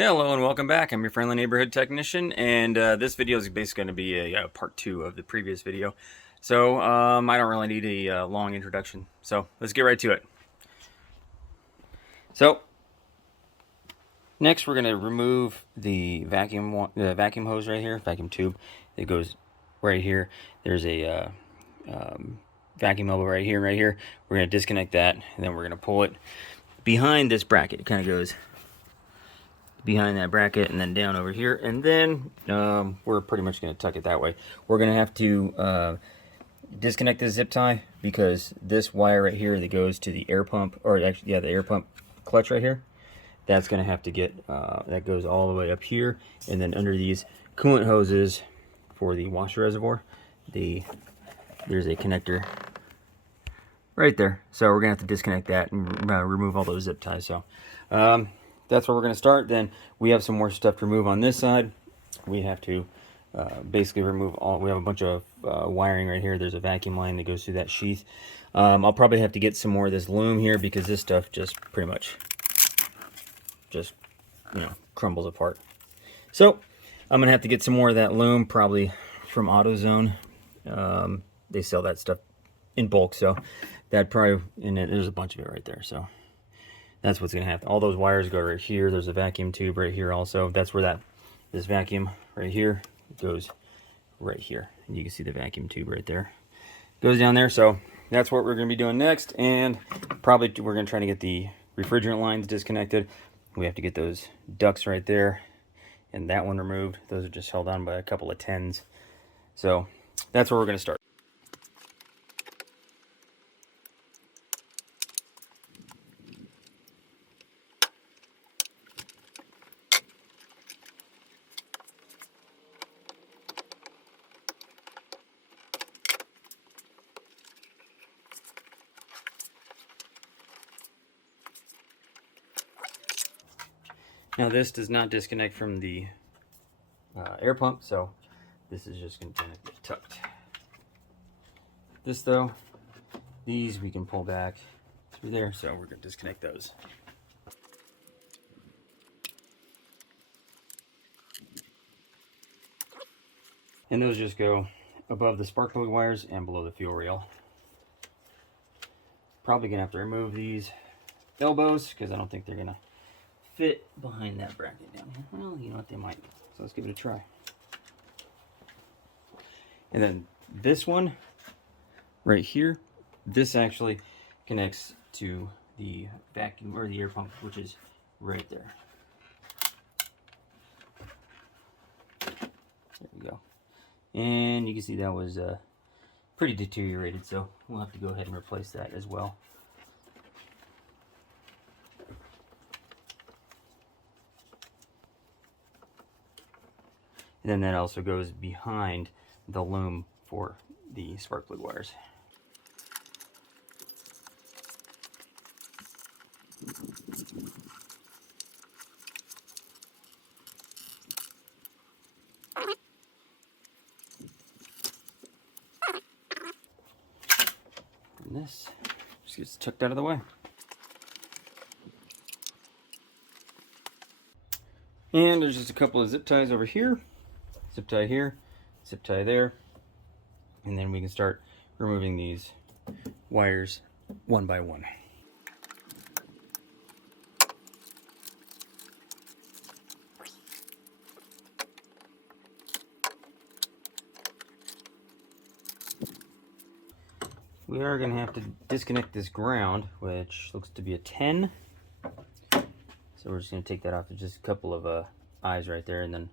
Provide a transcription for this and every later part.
Hello and welcome back. I'm your friendly neighborhood technician, and this video is basically going to be a part 2 of the previous video. So I don't really need a long introduction, so let's get right to it. So next we're going to remove the vacuum hose right here, vacuum tube. It goes right here. There's a vacuum elbow right here and right here. We're going to disconnect that, and then we're going to pull it behind this bracket. It kind of goes behind that bracket and then down over here, and then we're pretty much going to tuck it that way. We're going to have to disconnect the zip tie because this wire right here that goes to the air pump, or actually the air pump clutch right here, that's going to have to get that goes all the way up here, and then under these coolant hoses for the washer reservoir, there's a connector right there. So we're going to have to disconnect that and remove all those zip ties. So that's where we're going to start. Then we have some more stuff to remove on this side. We have to basically remove all. We have a bunch of wiring right here. There's a vacuum line that goes through that sheath. I'll probably have to get some more of this loom here because this stuff just pretty much just crumbles apart. So I'm gonna have to get some more of that loom, probably from AutoZone. They sell that stuff in bulk, so that probably, and there's a bunch of it right there. So that's what's going to happen. All those wires go right here. There's a vacuum tube right here also. That's where this vacuum right here goes right here. And you can see the vacuum tube right there. Goes down there. So that's what we're going to be doing next. And probably we're going to try to get the refrigerant lines disconnected. We have to get those ducts right there and that one removed. Those are just held on by a couple of 10s. So that's where we're going to start. Now this does not disconnect from the air pump, so this is just going to get tucked. This though, these we can pull back through there, so we're going to disconnect those. And those just go above the spark plug wires and below the fuel rail. Probably going to have to remove these elbows because I don't think they're going to fit behind that bracket down here. Well, you know what, they might. So let's give it a try. And then this one right here, this actually connects to the vacuum or the air pump, which is right there. There we go. And you can see that was pretty deteriorated, so we'll have to go ahead and replace that as well. And then that also goes behind the loom for the spark plug wires. And this just gets tucked out of the way. And there's just a couple of zip ties over here. Zip tie here, zip tie there, and then we can start removing these wires one by one. We are going to have to disconnect this ground, which looks to be a 10. So we're just going to take that off. There's just a couple of eyes right there, and then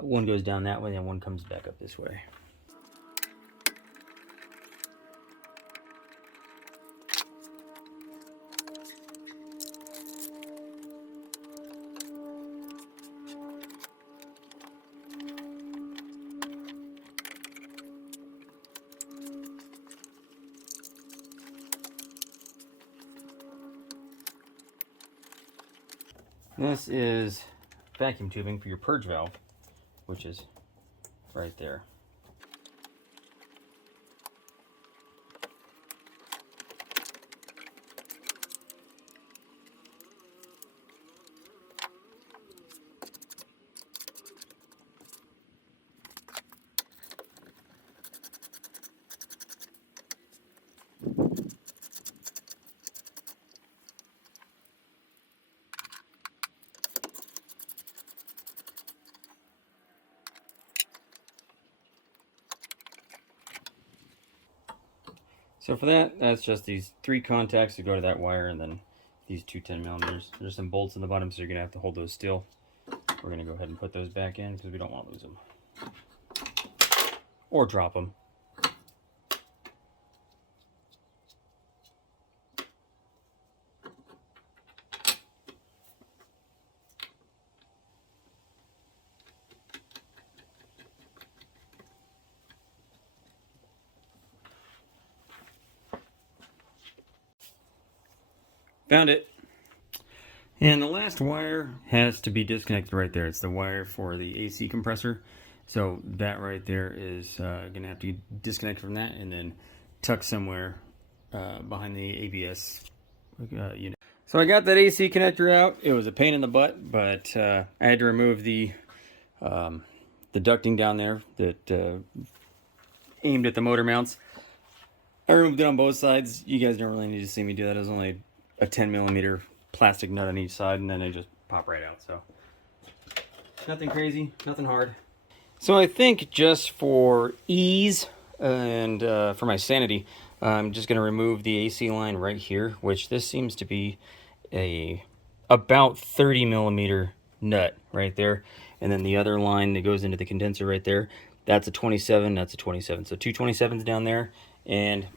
one goes down that way and one comes back up this way. This is vacuum tubing for your purge valve, which is right there. So for that, that's just these 3 contacts to go to that wire, and then these 2 10mm. There's some bolts in the bottom, so you're gonna have to hold those still. We're gonna go ahead and put those back in because we don't want to lose them or drop them. Found it. And the last wire has to be disconnected right there. It's the wire for the AC compressor. So that right there is going to have to be disconnected from that and then tucked somewhere behind the ABS unit. So I got that AC connector out. It was a pain in the butt, but I had to remove the ducting down there that aimed at the motor mounts. I removed it on both sides. You guys don't really need to see me do that. It was only a 10mm plastic nut on each side, and then they just pop right out. So nothing crazy, nothing hard. So I think just for ease and for my sanity, I'm just going to remove the AC line right here, which this seems to be a about 30mm nut right there. And then the other line that goes into the condenser right there, that's a 27, that's a 27. So 2 27s down there, and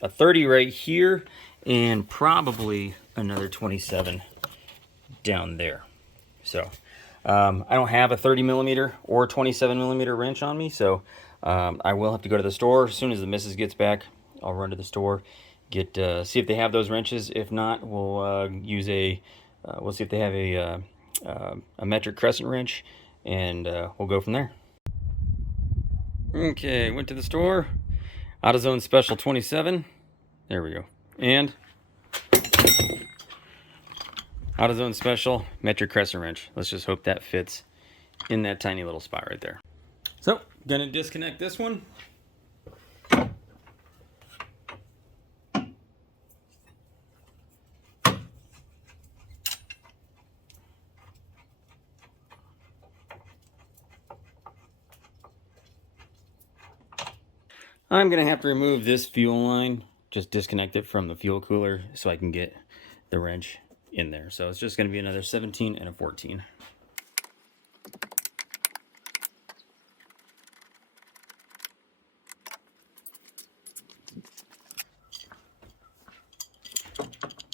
a 30 right here, and probably another 27 down there. So I don't have a 30mm or 27mm wrench on me, so I will have to go to the store as soon as the missus gets back. I'll run to the store, get see if they have those wrenches. If not, we'll use we'll see if they have a metric crescent wrench, and we'll go from there. Okay, went to the store. AutoZone Special 27. There we go. And AutoZone Special metric crescent wrench. Let's just hope that fits in that tiny little spot right there. So, gonna disconnect this one. I'm gonna have to remove this fuel line, just disconnect it from the fuel cooler so I can get the wrench in there. So it's just gonna be another 17 and a 14.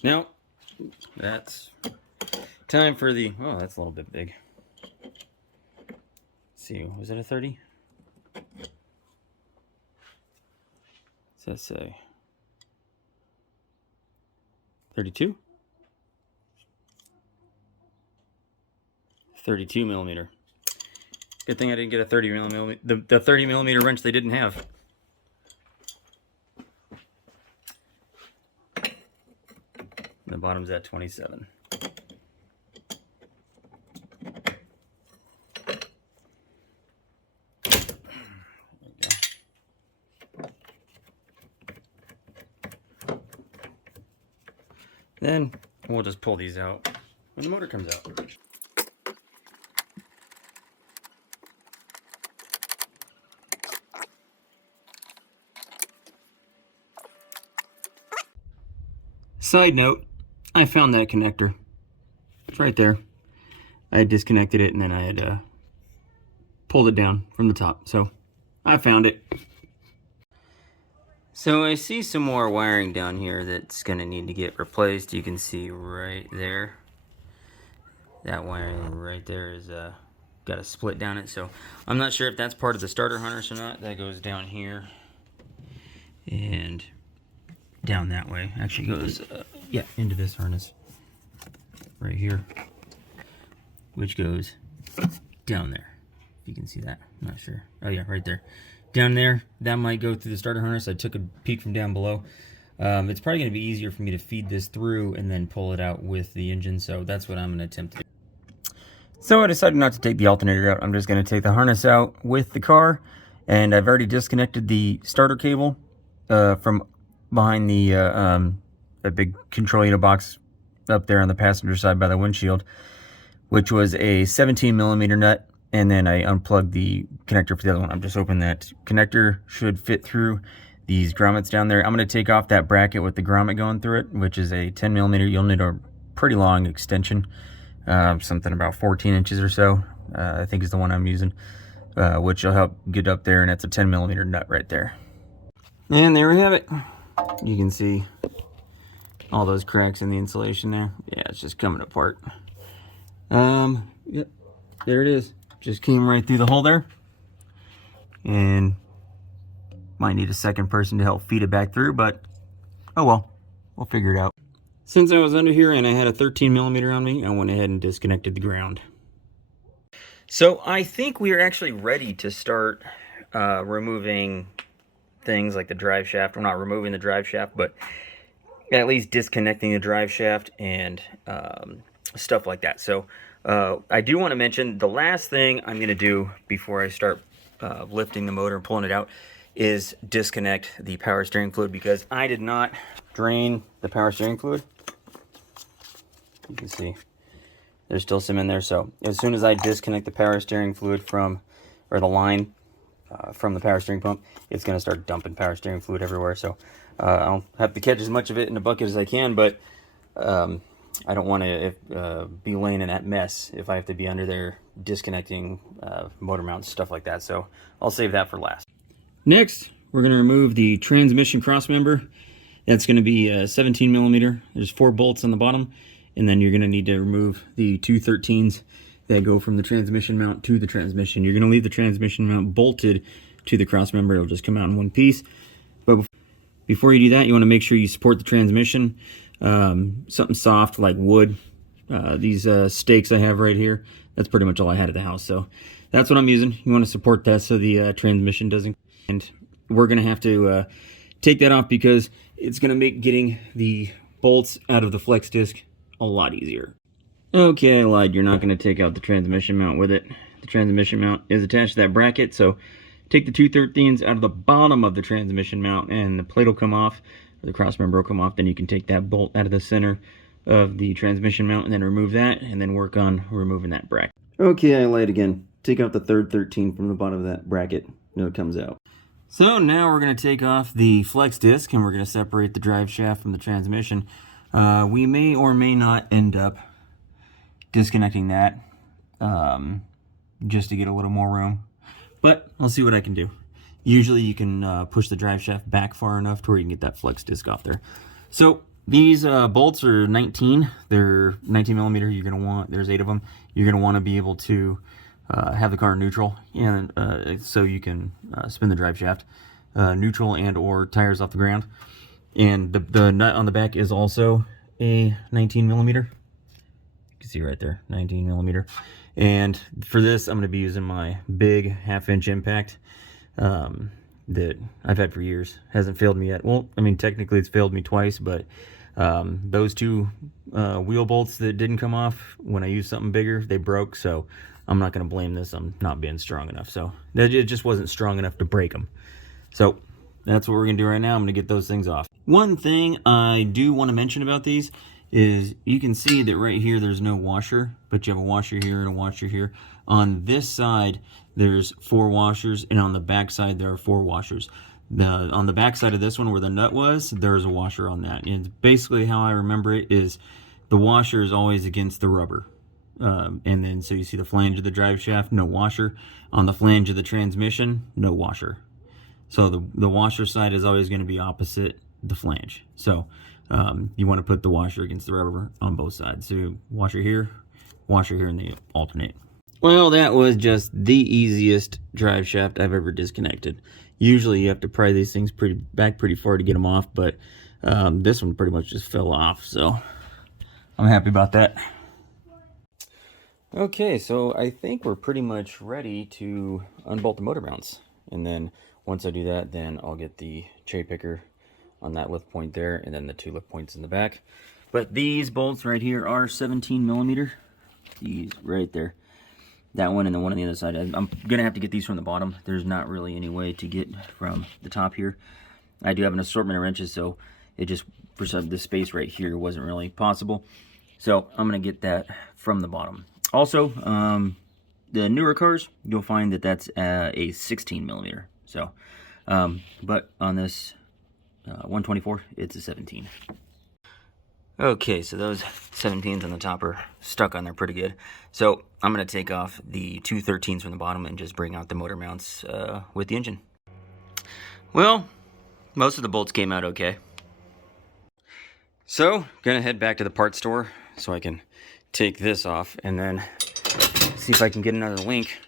Now, that's time for the, oh, that's a little bit big. Let's see, was it a 30? Does that say 32? 32mm. Good thing I didn't get a 30mm, the 30mm wrench they didn't have. The bottom's at 27. Then we'll just pull these out when the motor comes out. Side note, I found that connector. It's right there. I had disconnected it and then I had pulled it down from the top. So I found it. So I see some more wiring down here that's going to need to get replaced. You can see right there. That wiring right there is got a split down it. So I'm not sure if that's part of the starter harness or not. That goes down here and down that way. Actually goes, yeah, into this harness right here, which goes down there. If you can see that, I'm not sure. Oh yeah, right there. Down there, that might go through the starter harness. I took a peek from down below. It's probably going to be easier for me to feed this through and then pull it out with the engine, so that's what I'm going to attempt to do. So I decided not to take the alternator out. I'm just going to take the harness out with the car, and I've already disconnected the starter cable from behind the big control unit box up there on the passenger side by the windshield, which was a 17mm nut. And then I unplugged the connector for the other one. I'm just hoping that connector should fit through these grommets down there. I'm going to take off that bracket with the grommet going through it, which is a 10 millimeter. You'll need a pretty long extension, something about 14 inches or so, I think is the one I'm using, which will help get up there, and that's a 10 millimeter nut right there. And there we have it. You can see all those cracks in the insulation there. Yeah, it's just coming apart. Yep, there it is. Just came right through the hole there. And might need a second person to help feed it back through, but oh well, we'll figure it out. Since I was under here and I had a 13 millimeter on me, I went ahead and disconnected the ground. So I think we are actually ready to start removing things like the drive shaft. We're not removing the drive shaft, but at least disconnecting the drive shaft and stuff like that. So I do want to mention the last thing I'm going to do before I start lifting the motor and pulling it out is disconnect the power steering fluid, because I did not drain the power steering fluid. You can see there's still some in there. So as soon as I disconnect the power steering fluid from, or the line from the power steering pump, it's going to start dumping power steering fluid everywhere. So I'll have to catch as much of it in the bucket as I can, but I don't want to be laying in that mess if I have to be under there disconnecting motor mounts, stuff like that. So I'll save that for last. Next, we're going to remove the transmission crossmember. That's going to be 17 millimeter. There's 4 bolts on the bottom, and then you're going to need to remove the 2 13s that go from the transmission mount to the transmission. You're going to leave the transmission mount bolted to the crossmember. It'll just come out in one piece. But before you do that, you want to make sure you support the transmission. Something soft like wood. These stakes I have right here, that's pretty much all I had at the house. So that's what I'm using. You want to support that so the transmission doesn't. And we're going to have to take that off because it's going to make getting the bolts out of the flex disc a lot easier. Okay, I lied. You're not going to take out the transmission mount with it. The transmission mount is attached to that bracket, so take the 2 13s out of the bottom of the transmission mount and the plate will come off, or the cross member will come off. Then you can take that bolt out of the center of the transmission mount and then remove that, and then work on removing that bracket. Okay, I lied again. Take out the 3rd 13 from the bottom of that bracket and it comes out. So now we're going to take off the flex disc and we're going to separate the drive shaft from the transmission. We may or may not end up disconnecting that just to get a little more room, but I'll see what I can do. Usually you can push the drive shaft back far enough to where you can get that flex disc off there. So these bolts are 19. They're 19 millimeter. You're going to want, there's 8 of them. You're going to want to be able to have the car neutral, and so you can spin the drive shaft neutral and or tires off the ground. And the nut on the back is also a 19 millimeter. You can see right there, 19 millimeter. And for this, I'm going to be using my big 1/2 inch impact that I've had for years. Hasn't failed me yet. Well, I mean, technically it's failed me twice, but those 2 wheel bolts that didn't come off when I used something bigger, they broke. So I'm not going to blame this on not being strong enough. So it just wasn't strong enough to break them. So that's what we're going to do right now. I'm going to get those things off. One thing I do want to mention about these is you can see that right here there's no washer, but you have a washer here and a washer here. On this side there's 4 washers, and on the back side there are 4 washers. On the back side of this one where the nut was, there's a washer on that. And it's basically how I remember it is the washer is always against the rubber. And then so you see the flange of the drive shaft, no washer. On the flange of the transmission, no washer. So the washer side is always going to be opposite the flange. So you want to put the washer against the rubber on both sides. So washer here, and they alternate. Well, that was just the easiest drive shaft I've ever disconnected. Usually you have to pry these things back pretty far to get them off, but this one pretty much just fell off. So I'm happy about that. Okay, so I think we're pretty much ready to unbolt the motor mounts. And then once I do that, then I'll get the cherry picker on that lift point there, and then the 2 lift points in the back. But these bolts right here are 17 millimeter. These right there. That one and the one on the other side. I'm going to have to get these from the bottom. There's not really any way to get from the top here. I do have an assortment of wrenches, so it just, for some, the space right here wasn't really possible. So I'm going to get that from the bottom. Also, the newer cars, you'll find that that's a 16 millimeter. So, but on this 124, it's a 17. Okay, so those 17s on the top are stuck on there pretty good. So I'm going to take off the two 13s from the bottom and just bring out the motor mounts with the engine. Well, most of the bolts came out okay. So, gonna head back to the parts store so I can take this off and then see if I can get another link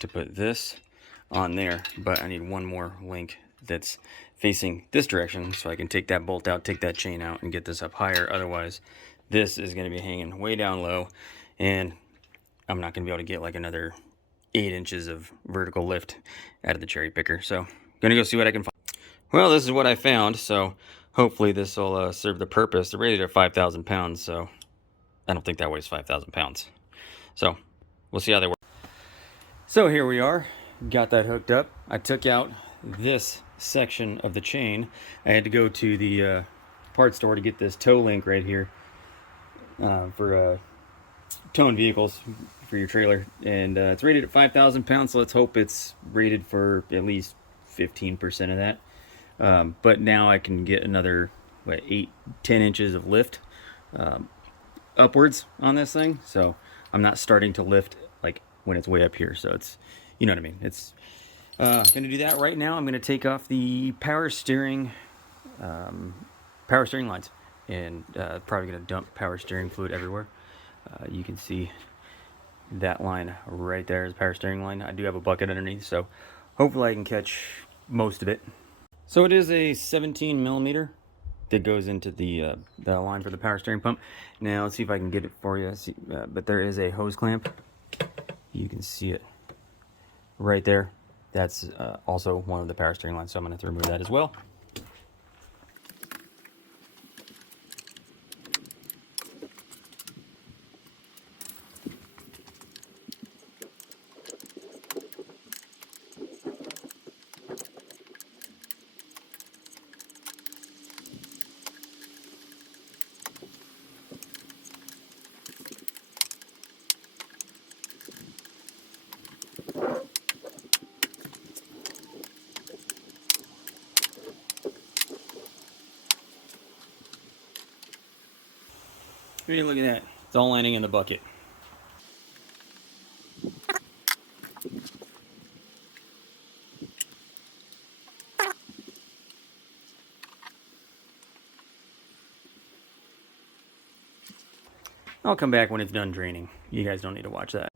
to put this on there. But I need one more link that's facing this direction so I can take that bolt out, take that chain out, and get this up higher. Otherwise, this is going to be hanging way down low, and I'm not going to be able to get like another 8 inches of vertical lift out of the cherry picker. So, gonna go see what I can find. Well, this is what I found, so hopefully this will serve the purpose. They're rated at 5,000 pounds, so I don't think that weighs 5,000 pounds. So, we'll see how they work. So here we are, got that hooked up. I took out this section of the chain. I had to go to the parts store to get this tow link right here for towing vehicles for your trailer, and it's rated at 5,000 pounds, so let's hope it's rated for at least 15% of that. But now I can get another 8-10 inches of lift upwards on this thing, so I'm not starting to lift like when it's way up here. So it's, you know what I mean, it's gonna do that right now. I'm gonna take off the power steering lines, and probably gonna dump power steering fluid everywhere. You can see that line right there is power steering line. I do have a bucket underneath, so hopefully I can catch most of it. So it is a 17 millimeter that goes into the line for the power steering pump. Now let's see if I can get it for you. But there is a hose clamp. You can see it right there. That's also one of the power steering lines, so I'm going to have to remove that as well. Hey, look at that. It's all landing in the bucket. I'll come back when it's done draining. You guys don't need to watch that.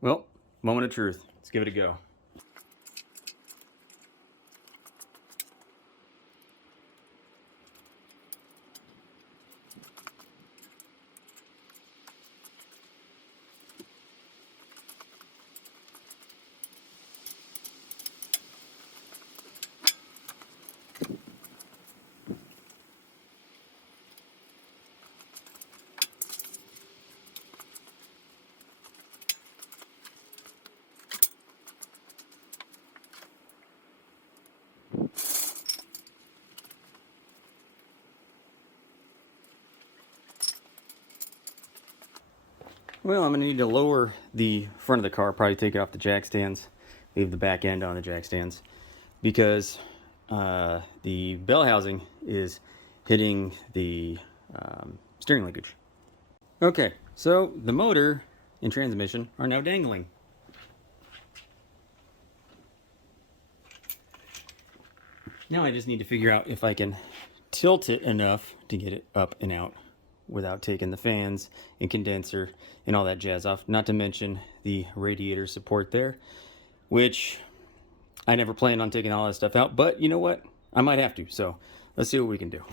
Well, moment of truth. Let's give it a go. Well, I'm going to need to lower the front of the car, probably take it off the jack stands, leave the back end on the jack stands, because the bell housing is hitting the steering linkage. Okay, so the motor and transmission are now dangling. Now I just need to figure out if I can tilt it enough to get it up and out without taking the fans and condenser and all that jazz off. Not to mention the radiator support there, which I never planned on taking all that stuff out, but you know what? I might have to, so let's see what we can do.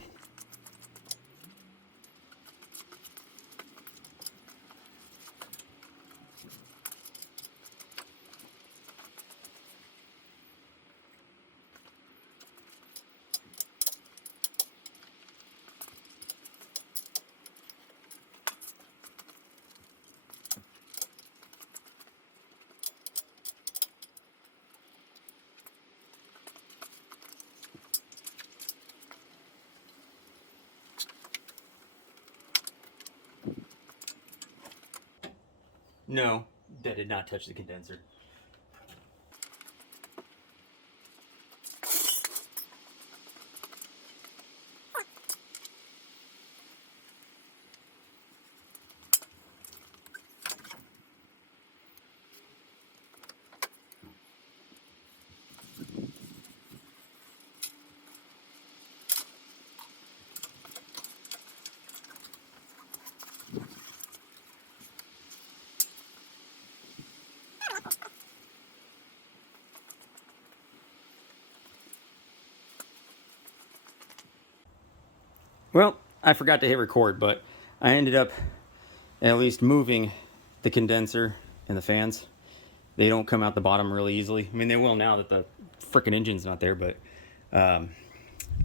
No, that did not touch the condenser. Well, I forgot to hit record, but I ended up at least moving the condenser and the fans. They don't come out the bottom really easily. I mean, they will now that the frickin' engine's not there, but I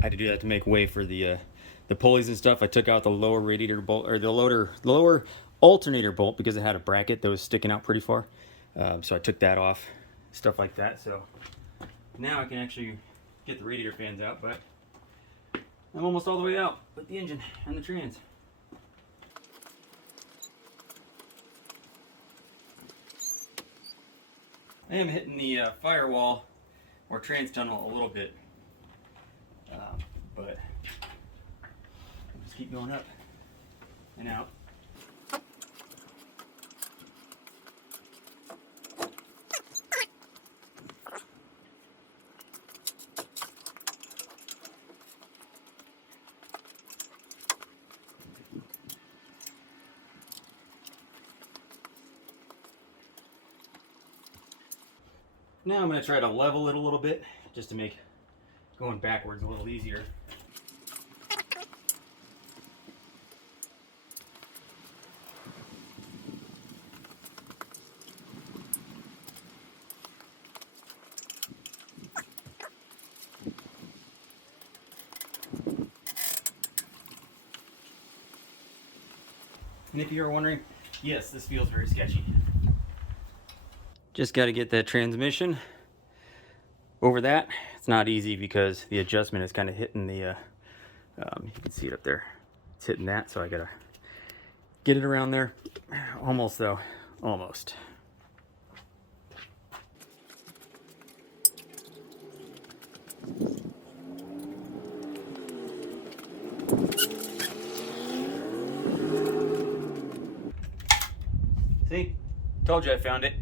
had to do that to make way for the pulleys and stuff. I took out the lower radiator bolt, or the lower alternator bolt, because it had a bracket that was sticking out pretty far. So I took that off, stuff like that. So now I can actually get the radiator fans out, but I'm almost all the way out with the engine and the trans. I am hitting the firewall or trans tunnel a little bit, but I'll just keep going up and out. Now I'm going to try to level it a little bit, just to make going backwards a little easier. And if you're wondering, yes, this feels very sketchy. Just got to get that transmission over that. It's not easy because the adjustment is kind of hitting the, you can see it up there. It's hitting that, so I got to get it around there. Almost though, almost. See? Told you I found it.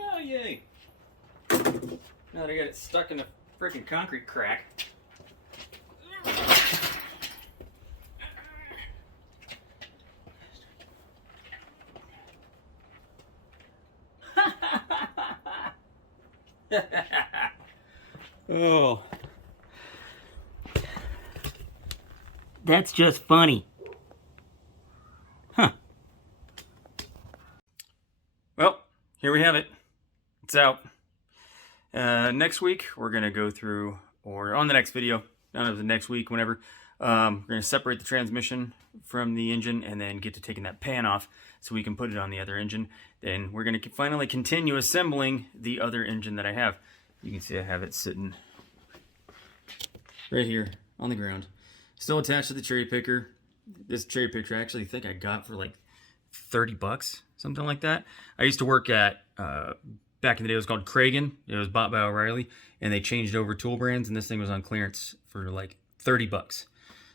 Oh, yay. Now that I got it stuck in a freaking concrete crack. Oh. That's just funny. Huh. Well, here we have it. It's out. Next week, we're going to go through, or on the next video, not the next week, whenever, we're going to separate the transmission from the engine and then get to taking that pan off so we can put it on the other engine. Then we're going to finally continue assembling the other engine that I have. You can see I have it sitting right here on the ground. Still attached to the cherry picker. This cherry picker I actually think I got for like 30 bucks, something like that. I used to work at, back in the day it was called Kragen. It was bought by O'Reilly, and they changed over tool brands, and this thing was on clearance for like 30 bucks.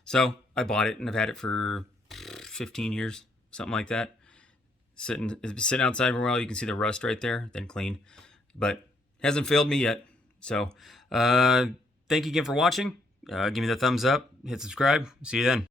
So I bought it, and I've had it for 15 years, something like that. Sitting outside for a while. You can see the rust right there, then clean. But hasn't failed me yet. So thank you again for watching. Give me the thumbs up, hit subscribe. See you then.